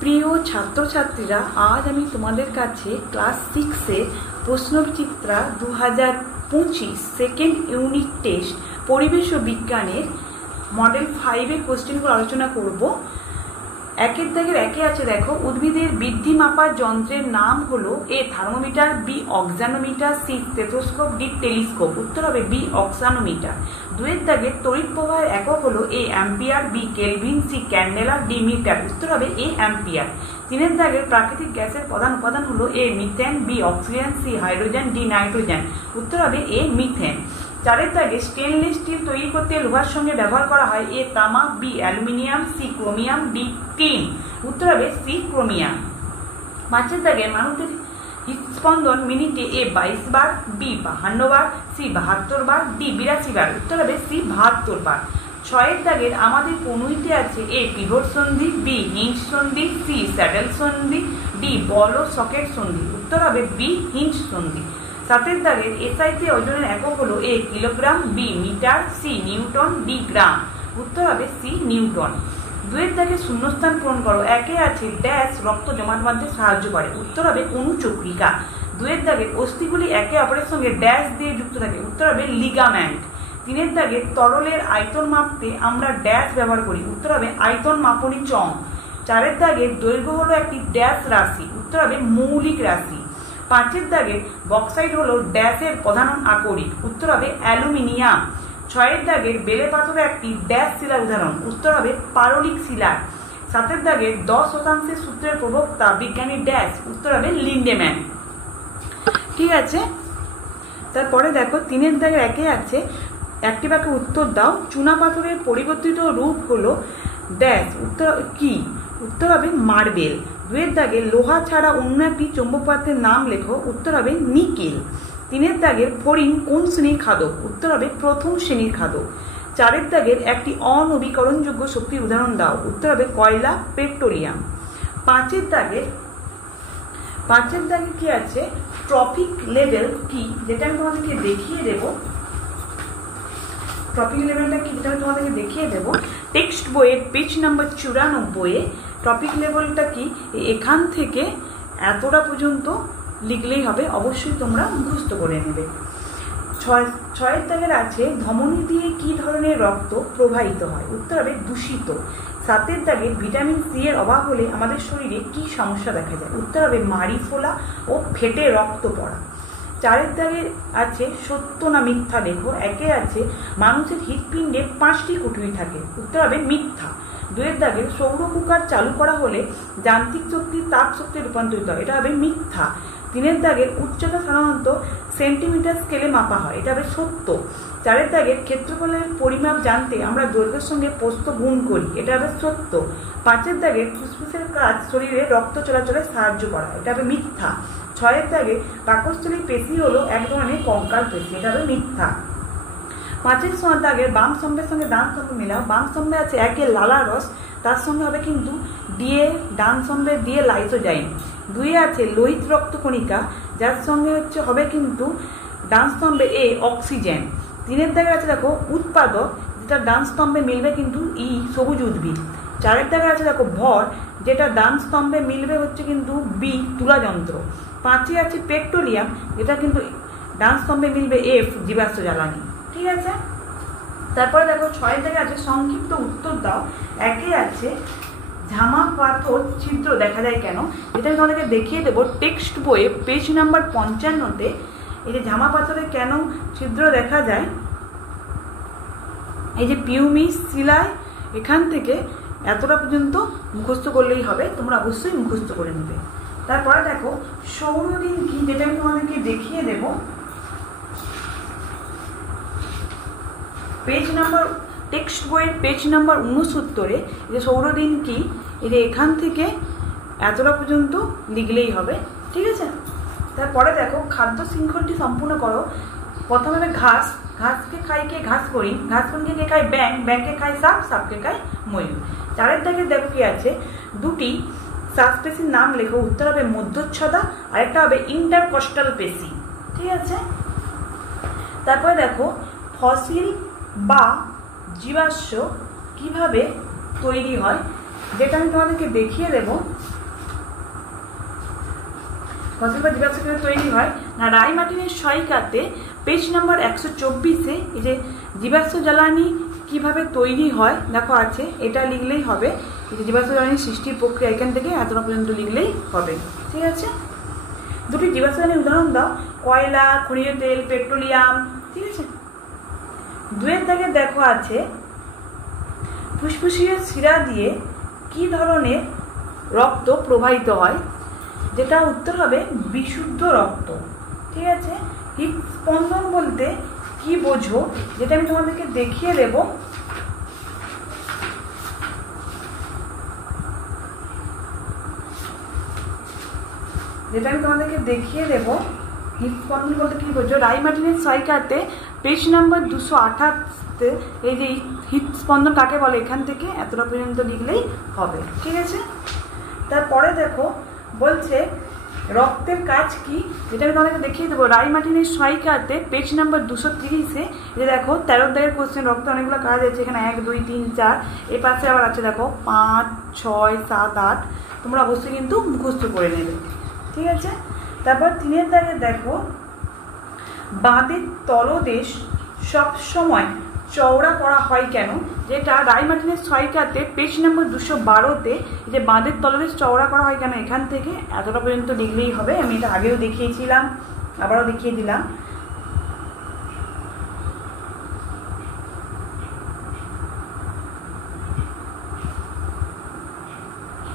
প্রিয় ছাত্রছাত্রীরা, আজ আমি তোমাদের কাছে ক্লাস 6-এ প্রশ্নবিচিত্রা 2025 সেকেন্ড ইউনিট টেস্ট পরিবেশ ও বিজ্ঞানের মডেল 5-এর কোশ্চেনগুলো আলোচনা করব। একের দাগের একে আছে, দেখো, উদ্ভিদের বৃদ্ধি মাপার যন্ত্রের নাম হলো A thermometer, B auxanometer, C stethoscope, D telescope. উত্তর হবে বি অক্সানোমিটার। দুয়ের দাগের তড়িৎ প্রবাহের একক হলো A ampere, B kelvin, C candela, D metre. উত্তর হবে এ অ্যাম্পিয়ার। তিনের দাগের প্রাকৃতিক গ্যাসের প্রধান উপাদান হলো A methane, B oxygen, C hydrogen, D nitrogen. উত্তর হবে এ মিথেন। চারের দাগে স্টেনলেস স্টিল তৈরি করতে লোহার সঙ্গে ব্যবহার করা হয় এ তামা, B aluminium, C chromium, D tin. উত্তর হবে সি ক্রোমিয়াম। পাঁচের দাগে মানুষের হৃদস্পন্দন মিনিটে এ 22 বার, বি 52 বার, সি 72 বার, ডি 82 বার। উত্তর হবে সি 72 বার। ছয়ের দাগের আমাদের কনুইতে আছে এ পিভট সন্ধি, বি হিঞ্জ সন্ধি, সি স্যাডেল সন্ধি, ডি বল ও সকেট সন্ধি। উত্তর হবে বি হিঞ্জ সন্ধি। সাতের দাগের এসআইতে ওজনের একক হলো A kilogram, B metre, C newton, D gram. উত্তর হবে সি নিউটন। দুয়ের দাগে শূন্যস্থান পূরণ করো। একে আছে ড্যাশ রক্ত জমাট বাঁধতে সাহায্য করে। উত্তর হবে অনুচক্রিকা। দুয়ের দাগে অস্থিগুলি একে অপরের সঙ্গে ড্যাশ দিয়ে যুক্ত থাকে। উত্তর হবে লিগামেন্ট। তিনের দাগে তরলের আয়তন মাপতে আমরা ড্যাশ ব্যবহার করি। উত্তর হবে আয়তন মাপনী চং। চারের দাগের দৈর্ঘ্য হলো একটি ড্যাশ রাশি। উত্তর হবে মৌলিক রাশি। পাঁচের দাগের বক্সাইট হলো ড্যাশের প্রধান আকরিক। উত্তর হবে অ্যালুমিনিয়াম। ছয়ের দাগের বেলে পাথর একটি ড্যাশ শিলার উদাহরণ। উত্তর হবে পারলিক শিলা। সাতের দাগের 10% সূত্রের প্রবক্তা বিজ্ঞানী ড্যাশ। উত্তর হবে লিন্ডেম্যান। ঠিক আছে, তারপরে দেখো তিনের দাগের একে আছে, একটি বাক্যে উত্তর দাও। চুনা পাথরের পরিবর্তিত রূপ হলো ড্যাশ। উত্তর কি? উত্তর হবে মার্বেল। দুয়ের দাগে লোহা ছাড়া অন্য একটি চৌম্বক পদার্থের নাম লেখো। উত্তর হবে নিকেল। তিনের দাগের ফড়িং কোন শ্রেণীর খাদক? উত্তর হবে প্রথম শ্রেণীর খাদক। চারের দাগের একটি অনবীকরণযোগ্য শক্তির উদাহরণ দাও। উত্তর হবে কয়লা, পেট্রোলিয়াম। পাঁচের দাগে কি আছে, ট্রপিক লেভেল কি, যেটা আমি তোমাদেরকে দেখিয়ে দেবো। টপিক লেভেলটা কি, যেটা আমি তোমাদেরকে দেখিয়ে দেবো। টেক্সট বইয়ের পেজ নাম্বার 94-এ টপিক লেভেলটা কি, এখান থেকে এতটা পর্যন্ত লিখলেই হবে। অবশ্যই তোমরা মুখস্থ করে নেবে। ছয়ের দাগের আছে, ধমনী দিয়ে কি ধরনের রক্ত প্রবাহিত হয়? উত্তর হবে দূষিত। সাতের দাগের ভিটামিন সি এর অভাব হলে আমাদের শরীরে কি সমস্যা দেখা যায়? উত্তর হবে মাড়ি ফোলা ও ফেটে রক্ত পড়া। চারের দাগের আছে সত্য না মিথ্যা লেখো। একে আছে মানুষের হৃৎপিণ্ডে 5টি কুঠুরি থাকে। উত্তর হবে মিথ্যা। দুয়ের দাগের সৌর কুকার চালু করা হলে যান্ত্রিক শক্তি তাপ শক্তি রূপান্তরিত হয়। এটা হবে মিথ্যা। তিনের দাগের উচ্চতা সাধারণত সেন্টিমিটার স্কেলে মাপা হয়। এটা হবে সত্য। চারের দাগের ক্ষেত্রফলের পরিমাপ জানতে আমরা দৈর্ঘ্যের সঙ্গে প্রস্থ গুণ করি। এটা হবে সত্য। পাঁচের দাগের ফুসফুসের কাজ শরীরে রক্ত চলাচলে সাহায্য করা। এটা হবে মিথ্যা। ছয়ের দাগে পাকস্থলী পেশি হলো এক ধরনের কঙ্কাল পেশি। এটা হবে মিথ্যা। পাঁচের দাগের বাম স্তম্ভের সঙ্গে ডান স্তম্ভ মিলাও। বাম স্তম্ভে আছে একে লালা রস, তার সঙ্গে হবে কিন্তু ডিএ, ডান স্তম্ভে দিয়ে লাইসোজাইম। দুইয়ে আছে লোহিত রক্তকণিকা, যার সঙ্গে হবে কিন্তু ডান স্তম্ভে এ অক্সিজেন। তিনের দাগে আছে দেখো উৎপাদক, যেটা ডান স্তম্ভে মিলবে কিন্তু ই সবুজ উদ্ভিদ। চারের দাগে আছে দেখো ভর, যেটা ডান স্তম্ভে মিলবে হচ্ছে কিন্তু বি তুলা যন্ত্র। পাঁচে আছে পেট্রোলিয়াম, যেটা কিন্তু ডান স্তম্ভে মিলবে এফ জীবাশ্ম জ্বালানি। ঠিক আছে, তারপরে দেখো ছয়ের দাগে আছে সংক্ষিপ্ত উত্তর দাও। একে আছে ঝামা পাথর ছিদ্র দেখা যায় কেন? এটা আমি তোমাদেরকে দেখিয়ে দেবো। টেক্সট বইয়ে পেজ নাম্বার 55-তে এই যে ঝামা পাথরে কেন ছিদ্র দেখা যায়, এই যে পিউমিস শিলায়, এখান থেকে এতটা পর্যন্ত মুখস্থ করলেই হবে। তোমরা অবশ্যই মুখস্থ করে নেবে। তারপরে দেখো সৌরদিন কি, যেটা আমি তোমাদেরকে দেখিয়ে দেব। পেজ নাম্বার টেক্সট বইয়ের পেজ নাম্বার 69-এ যে সৌরদিন কি, এটা এখান থেকে এতটা পর্যন্ত লিখলেই হবে। ঠিক আছে, তারপরে দেখো খাদ্য শৃঙ্খলটি সম্পূর্ণ করো। প্রথমে হবে ঘাস, ঘাসকে খাই কে? ঘাস করি। ঘাস করিকে কে খায়? ব্যাং, ব্যাংকে খায় সাপ, সাপকে খায় ময়ূর। চারের দাগে দেখো কি আছে, দুটি সাবস্পেসির নাম লেখো। উত্তর হবে মধ্যচ্ছদা, আরেকটা হবে ইন্টারকস্টাল পেশি। ঠিক আছে, তারপরে দেখো ফসিল বা জীবাশ্ম কিভাবে তৈরি হয়? যেটা আমি তোমাদেরকে দেখিয়ে দেবো ফসিল বা জীবাশ্ম কিভাবে তৈরি হয় না। রায় মার্টিনের সহায়িকাতে পেজ নাম্বার 124-এ এই যে জীবাশ্ম জ্বালানি কিভাবে তৈরি হয় দেখো আছে, এটা লিখলেই হবে। এই যে জীবাশ্ম জ্বালানি সৃষ্টির প্রক্রিয়া এখান থেকে এতটা পর্যন্ত লিখলেই হবে, ঠিক আছে। দুটি জীবাশ্ম জ্বালানির উদাহরণ দাও, কয়লা, খনিজ তেল, পেট্রোলিয়াম, ঠিক আছে। 2-এর দাগে দেখো আছে ফুসফুসীয় শিরা দিয়ে কি ধরনের রক্ত প্রবাহিত হয়, যেটা উত্তর হবে বিশুদ্ধ রক্ত, ঠিক আছে। হৃদস্পন্দন বলতে কি বোঝো, যেটা আমি তোমাদেরকে দেখিয়ে দেব। হৃদস্পন্দন বলতে কি বোঝো। রায় মার্টিনের সহায়িকাতে পেজ নাম্বার 228-তে এই যে হৃদস্পন্দন কাকে বলে এখান থেকে এতটা পর্যন্ত লিখলেই হবে, ঠিক আছে। তারপরে দেখো বলছে রক্তের কাজ কি, যেটা আমি তোমাদেরকে দেখিয়ে দেবো। রায় মার্টিনের সহায়িকাতে পেজ নাম্বার 230-এ যে দেখো 13 দাগের কোশ্চেন, রক্ত অনেকগুলো কাজ আছে এখানে, 1 2 3 4, এই পাশে আবার আছে দেখো 5 6 7 8, তোমরা অবশ্যই কিন্তু মুখস্থ করে নেবে, ঠিক আছে। তারপর 3-এর দাগে দেখো বাঁধের তলদেশ সবসময় চওড়া করা হয় কেন, যেটা রায় মার্টিনের সহায়িকাতে পেজ নাম্বার 212-তে যে বাঁধের তলদেশ চওড়া করা হয় কেন এখান থেকে এতটা পর্যন্ত লিখলেই হবে। আমি এটা আগেও দেখিয়েছিলাম, আবারও দেখিয়ে দিলাম।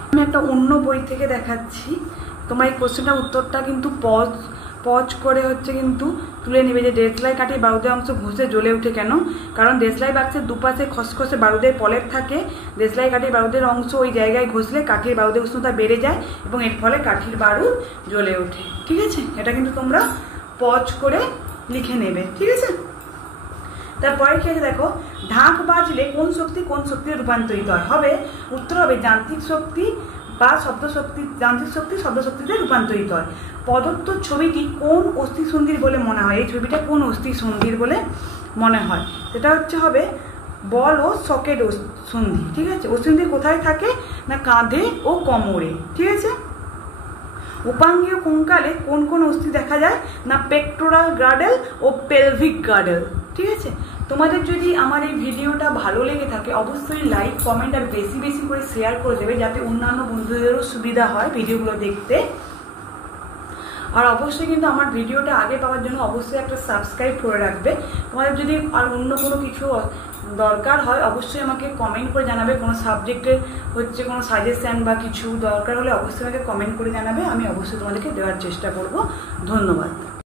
আমি একটা অন্য বই থেকে দেখাচ্ছি, তোমার এই কোশ্চেনটার উত্তরটা কিন্তু পজ করে হচ্ছে কিন্তু তুলে নেবে। যে দেশলাই কাঠির বারুদের অংশ ঘষে জ্বলে ওঠে কেন, কারণ দেশলাই বাক্সের দুপাশে খসখসে বারুদের পলেট থাকে। দেশলাই কাঠির বারুদের অংশ ওই জায়গায় ঘষলে কাঠির বারুদের উষ্ণতা বেড়ে যায় এবং এর ফলে কাঠির বারুদ জ্বলে ওঠে, ঠিক আছে। এটা কিন্তু তোমরা পজ করে লিখে নেবে, ঠিক আছে। তারপরে কি আছে দেখো, ঢাক বাজলে কোন শক্তিতে রূপান্তরিত হবে, উত্তর হবে যান্ত্রিক শক্তি বা শব্দ শক্তি। যান্ত্রিক শক্তি শব্দ শক্তিতে রূপান্তরিত হয়। প্রদত্ত ছবিটি কোন অস্থি সন্ধির বলে মনে হয়, এই ছবিটা কোন অস্থি সন্ধির বলে মনে হয়, সেটা হবে বল ও সকেট সন্ধি, ঠিক আছে। অস্থি সন্ধি কোথায় থাকে না কাঁধে ও কোমরে, ঠিক আছে। উপাঙ্গীয় কঙ্কালে কোন কোন অস্থি দেখা যায় না পেক্টোরাল গার্ডেল ও পেলভিক গার্ডেল, ঠিক আছে। তোমাদের যদি আমার এই ভিডিওটা ভালো লেগে থাকে অবশ্যই লাইক কমেন্ট আর বেশি বেশি করে শেয়ার করে দেবে, যাতে অন্যান্য বন্ধুদেরও সুবিধা হয় ভিডিওগুলো দেখতে। আর অবশ্যই কিন্তু আমার ভিডিওটা আগে পাওয়ার জন্য অবশ্যই একটা সাবস্ক্রাইব করে রাখবে। তোমাদের যদি আর অন্য কোনো কিছু দরকার হয় অবশ্যই আমাকে কমেন্ট করে জানাবে। কোনো সাবজেক্টের কোনো সাজেশন বা কিছু দরকার হলে অবশ্যই আমাকে কমেন্ট করে জানাবে, আমি অবশ্যই তোমাদেরকে দেওয়ার চেষ্টা করব। ধন্যবাদ।